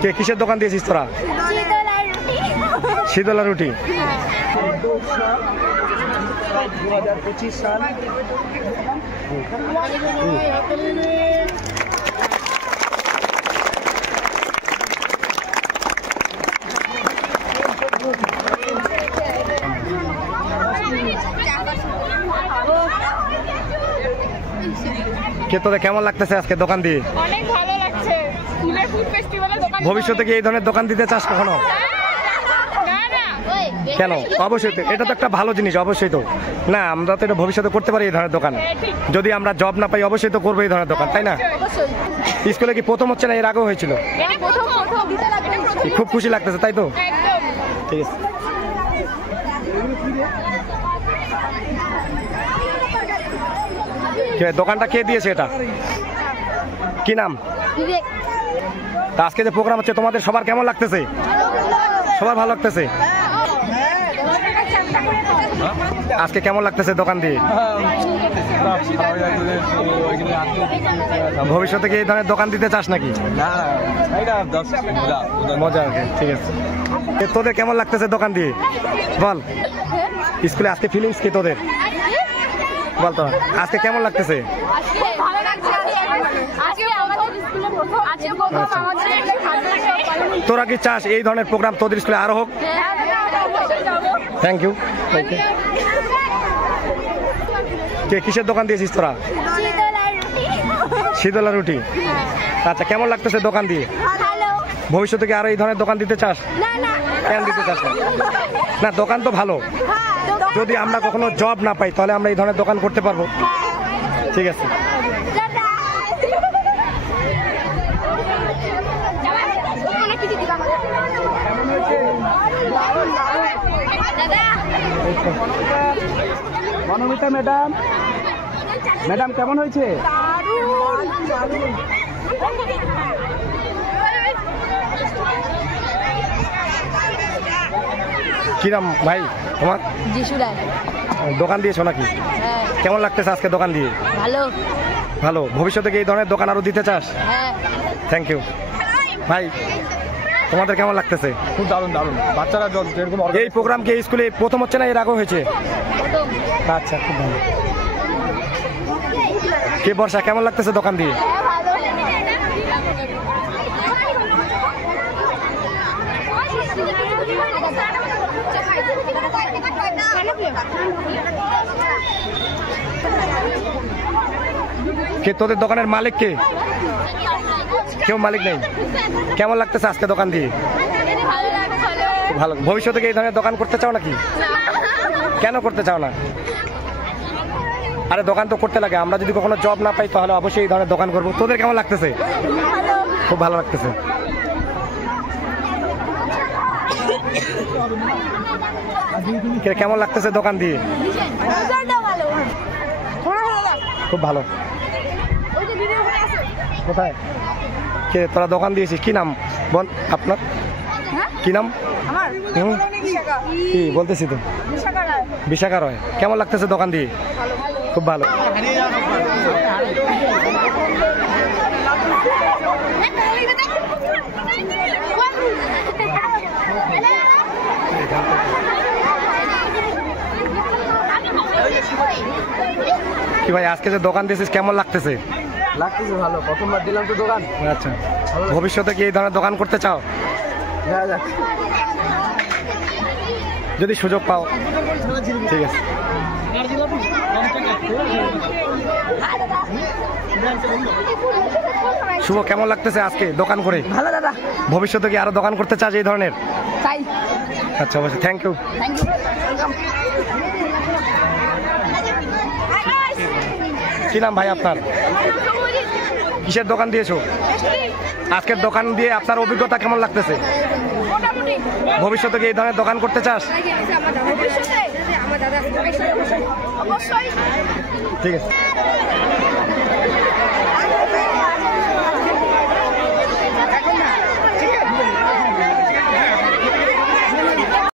কে কিসের দোকান দিয়েছিস তোরা? শীতলা রুটি। 2025 সাল। কে তোদের কেমন লাগতেছে আজকে দোকান দিয়ে? অনেক ভালো লাগছে। স্কুলের ফুড ফেস্টিভ্যালে দোকান ভবিষ্যতে কি এই ধরনের দোকান দিতে চাস কখনো? না না কেন? অবশ্যই তো, এটা তো একটা ভালো জিনিস, অবশ্যই তো। না, আমরা তো এটা ভবিষ্যতে করতে পারি এই ধরনের দোকান। যদি আমরা জব না পাই অবশ্যই তো করবো এই ধরনের দোকান, তাই না? স্কুলে কি প্রথম হচ্ছে না, এর আগেও হয়েছিল? এটা প্রথম খুব খুশি লাগতেছে, তাই তো? একদম। ঠিক আছে। দোকানটা কে দিয়েছে এটা? কি নাম? তা আজকে যে প্রোগ্রাম হচ্ছে তোমাদের সবার কেমন লাগতেছে? সবার ভালো লাগতেছে? আজকে কেমন লাগতেছে দোকান দিয়ে? ভবিষ্যতে কি এই ধরনের দোকান দিতে চাস নাকি? মজা আছে, ঠিক আছে। তোদের কেমন লাগতেছে দোকান দিয়ে? বল, স্কুলে আজকে ফিলিংস কি তোদের? বল তো, আজকে কেমন লাগতেছে? তোরা কি চাস এই ধরনের প্রোগ্রাম তোদের স্কুলে আরো হোক? Thank you. কে কিসের দোকান দিয়েছিস তোরা? শীতলা রুটি। আচ্ছা, কেমন লাগতেছে দোকান দিয়ে? ভবিষ্যতে কি আরো এই ধরনের দোকান দিতে চাস? কেন দিতে চাস না? না, দোকান তো ভালো। যদি আমরা কখনো জব না পাই তাহলে আমরা এই ধরনের দোকান করতে পারবো। ঠিক আছে। বনমিতা ম্যাডাম, ম্যাডাম কেমন হয়েছে? কি নাম ভাই তোমার? দোকান দিয়েছো নাকি? কেমন লাগতেছে আজকে দোকান দিয়ে? ভালো। ভালো। ভবিষ্যতে কি এই ধরনের দোকান আরো দিতে চাস? থ্যাংক ইউ ভাই। তোমাদের কেমন লাগতেছে? খুব দারুণ দারুণ। বাচ্চারা যেরকম এই প্রোগ্রাম কি স্কুলে প্রথম হচ্ছে না, এর আগেও হয়েছে? আচ্ছা, খুব ভালো। কে বর্ষা, কেমন লাগতেছে দোকান দিয়ে? কে তোদের দোকানের মালিক কে? কেউ মালিক নেই। কেমন লাগতেছে আজকে দোকান দিয়ে? ভালো। ভবিষ্যতে কি এই ধরনের দোকান করতে চাও নাকি? কেন করতে চাও না? আরে দোকান তো করতে লাগে, আমরা যদি কখনো জব না পাই তাহলে অবশ্যই এই ধরনের দোকান করবো। তোদের কেমন লাগতেছে? খুব ভালো লাগতেছে। কেমন লাগতেছে দোকান দিয়ে? খুব ভালো। কোথায় কে তোরা দোকান দিয়েছিস? কি নাম বোন আপনার? কি নাম? কি বলতেছি তো? বিশাখা রয়। কেমন লাগতেছে দোকান দিয়ে? খুব ভালো। কি ভাই, আজকে যে দোকান দিয়েছিস কেমন লাগতেছে? লাগতেছে ভালো। প্রথমবার দিলাম তো দোকান। আচ্ছা, ভবিষ্যতে কি এই ধরনের দোকান করতে চাও? যদি সুযোগ পাও। ঠিক আছে। শুভ, কেমন লাগতেছে আজকে দোকান করে? ভালো দাদা। ভবিষ্যতে কি আরো দোকান করতে চাস এই ধরনের? তাই। আচ্ছা, অবশ্যই। Thank you. কি নাম ভাই আপনার? কিসের দোকান দিয়েছো? আজকের দোকান দিয়ে আপনার অভিজ্ঞতা কেমন লাগতেছে? ভবিষ্যতে কি এই ধরনের দোকান করতে চাস? ঠিক আছে।